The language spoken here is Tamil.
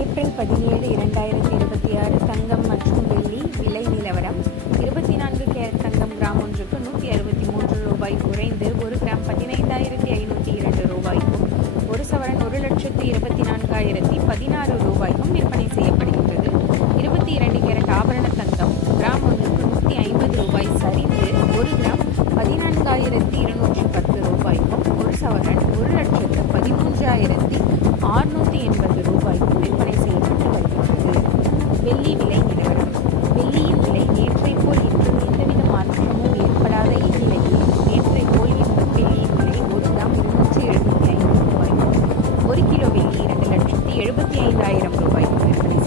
ஏப்ரல் 17, 2026 தங்கம் மற்றும் வெள்ளி விலை நிலவரம். 24 கேரட் தங்கம் கிராம் ஒன்றுக்கு ரூ. 163 குறைந்து 1 கிராம் 15,502 ரூபாய்க்கும், ஒரு சவரன் 1,24,016 ரூபாய்க்கும் விற்பனை செய்யப்படுகின்றது. 22 கேரட் ஆபரண தங்கம் கிராம் ஒன்றுக்கு ரூ. 150 சரிந்து 1 கிராம் 14,210 ரூபாய்க்கும், ஒரு சவரன் 1,13,680 ரூபாய்க்கும் விற்பனை செய்யப்பட்டு வருகிறது. வெள்ளி விலை நிலவரம். வெள்ளியின் விலை நேற்றை போல் இன்றும் எந்தவித மாற்றமும் ஏற்படாத இந்நிலையில் நேற்றை போல் இன்றும் வெள்ளியின் விலை 1 கிராம் 275 ரூபாய்க்கும், 1 கிலோ வெள்ளி 2,75,000 ரூபாய்க்கும் விற்பனை